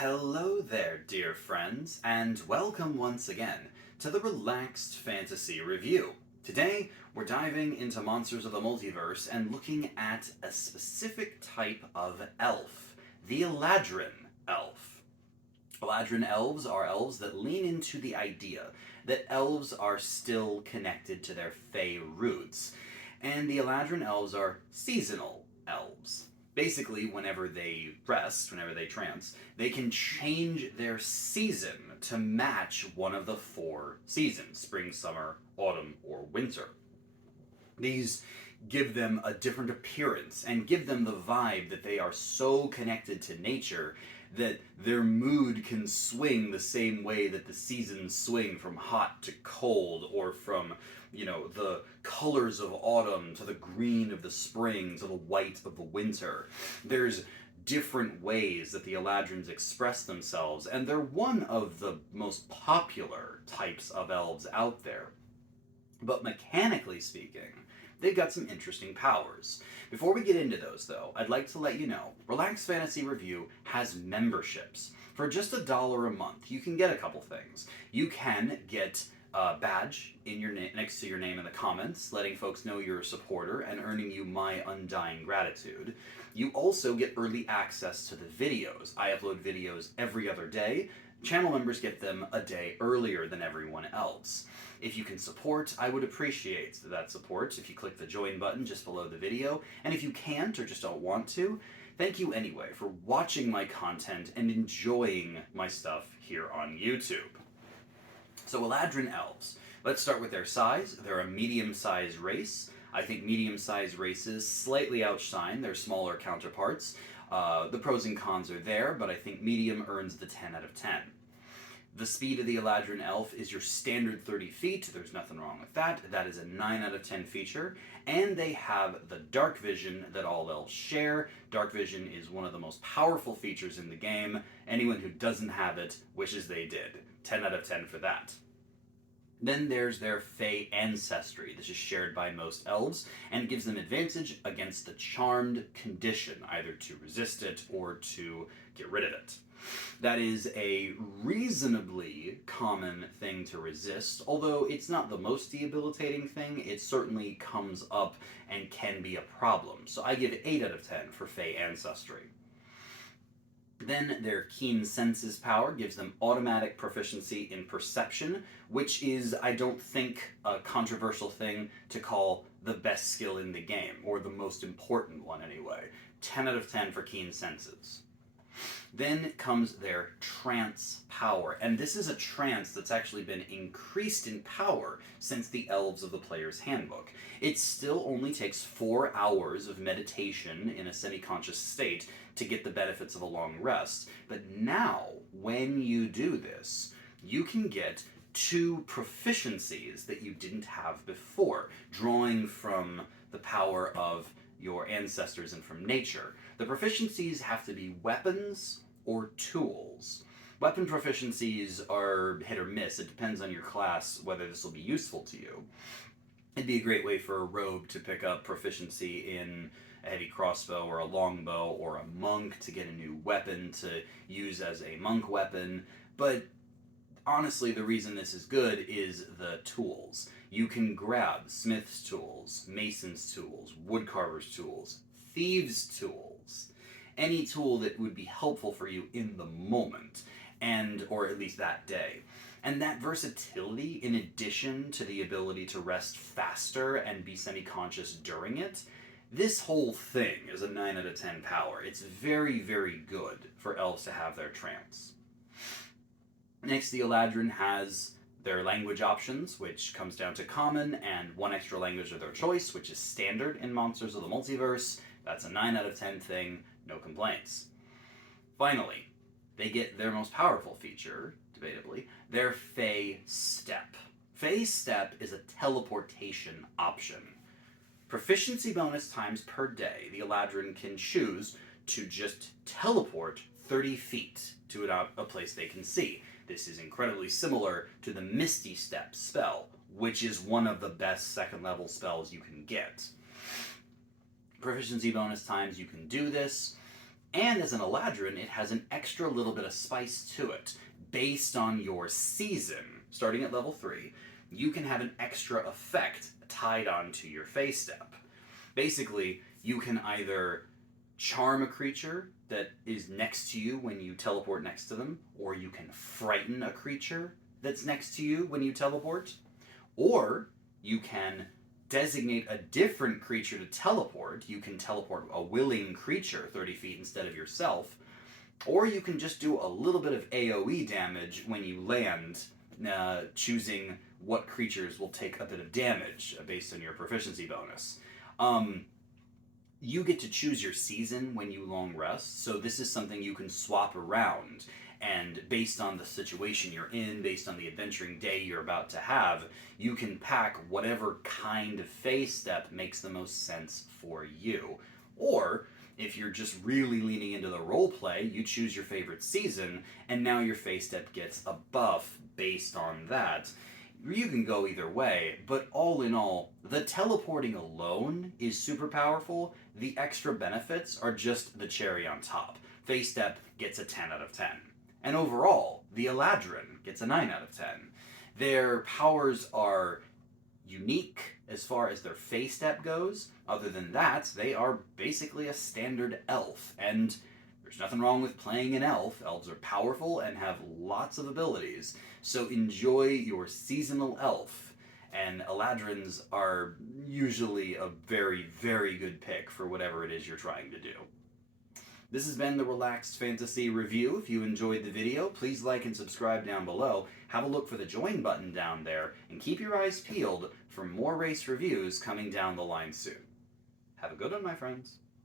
Hello there, dear friends, and welcome once again to the Relaxed Fantasy Review. Today, we're diving into Monsters of the Multiverse and looking at a specific type of elf, the Eladrin elf. Eladrin elves are elves that lean into the idea that elves are still connected to their Fey roots, and the Eladrin elves are seasonal elves. Basically, whenever they rest, whenever they trance, they can change their season to match one of the four seasons: spring, summer, autumn, or winter. These give them a different appearance and give them the vibe that they are so connected to nature that their mood can swing the same way that the seasons swing from hot to cold, or from, the colors of autumn to the green of the spring to the white of the winter. There's different ways that the Eladrins express themselves, and they're one of the most popular types of elves out there. But mechanically speaking, they've got some interesting powers. Before we get into those, though, I'd like to let you know, Relaxed Fantasy Review has memberships. For just $1 a month, you can get a couple things. You can get a badge in your next to your name in the comments, letting folks know you're a supporter and earning you my undying gratitude. You also get early access to the videos. I upload videos every other day. Channel members get them a day earlier than everyone else. If you can support, I would appreciate that support if you click the join button just below the video. And if you can't or just don't want to, thank you anyway for watching my content and enjoying my stuff here on YouTube. So Eladrin elves. Let's start with their size. They're a medium-sized race. I think medium-sized races slightly outshine their smaller counterparts. The pros and cons are there, but I think medium earns the 10 out of 10. The speed of the Eladrin elf is your standard 30 feet. There's nothing wrong with that. That is a 9 out of 10 feature. And they have the dark vision that all elves share. Dark vision is one of the most powerful features in the game. Anyone who doesn't have it wishes they did. 10 out of 10 for that. Then there's their Fey ancestry. This is shared by most elves, and it gives them advantage against the charmed condition, either to resist it or to get rid of it. That is a reasonably common thing to resist, although it's not the most debilitating thing. It certainly comes up and can be a problem. So I give 8 out of 10 for Fey ancestry. Then their keen senses power gives them automatic proficiency in perception, which is, I don't think, a controversial thing to call the best skill in the game, or the most important one anyway. 10 out of 10 for keen senses. Then comes their trance power, and this is a trance that's actually been increased in power since the Elves of the Player's Handbook. It still only takes 4 hours of meditation in a semi-conscious state to get the benefits of a long rest, but now, when you do this, you can get 2 proficiencies that you didn't have before, drawing from the power of your ancestors and from nature. The proficiencies have to be weapons or tools. Weapon proficiencies are hit or miss. It depends on your class whether this will be useful to you. It'd be a great way for a rogue to pick up proficiency in a heavy crossbow or a longbow, or a monk to get a new weapon to use as a monk weapon, but honestly, the reason this is good is the tools. You can grab smith's tools, mason's tools, woodcarver's tools, thieves' tools, any tool that would be helpful for you in the moment, or at least that day. And that versatility, in addition to the ability to rest faster and be semi-conscious during it, this whole thing is a 9 out of 10 power. It's very, very good for elves to have their trance. Next, the Eladrin has their language options, which comes down to common and 1 extra language of their choice, which is standard in Monsters of the Multiverse. That's a 9 out of 10 thing, no complaints. Finally, they get their most powerful feature, debatably, their Fey Step. Fey Step is a teleportation option. Proficiency bonus times per day, the Eladrin can choose to just teleport 30 feet to a place they can see. This is incredibly similar to the Misty Step spell, which is one of the best second level spells you can get. Proficiency bonus times you can do this, And as an Eladrin, it has an extra little bit of spice to it. Based on your season, starting at level 3, you can have an extra effect tied onto your phase step. Basically, you can either charm a creature that is next to you when you teleport next to them, or you can frighten a creature that's next to you when you teleport, or you can designate a different creature to teleport. You can teleport a willing creature 30 feet instead of yourself, or you can just do a little bit of AoE damage when you land, choosing what creatures will take a bit of damage based on your proficiency bonus. You get to choose your season when you long rest, so this is something you can swap around, and based on the situation you're in, based on the adventuring day you're about to have, you can pack whatever kind of phase step makes the most sense for you. Or, if you're just really leaning into the role play, you choose your favorite season, and now your phase step gets a buff based on that. You can go either way, but all in all, the teleporting alone is super powerful. The extra benefits are just the cherry on top. Phase step gets a 10 out of 10. And overall, the Eladrin gets a 9 out of 10. Their powers are unique as far as their phase step goes. Other than that, they are basically a standard elf, and there's nothing wrong with playing an elf. Elves are powerful and have lots of abilities, so enjoy your seasonal elf, and Eladrins are usually a very, very good pick for whatever it is you're trying to do. This has been the Relaxed Fantasy Review. If you enjoyed the video, please like and subscribe down below. Have a look for the join button down there, and keep your eyes peeled for more race reviews coming down the line soon. Have a good one, my friends.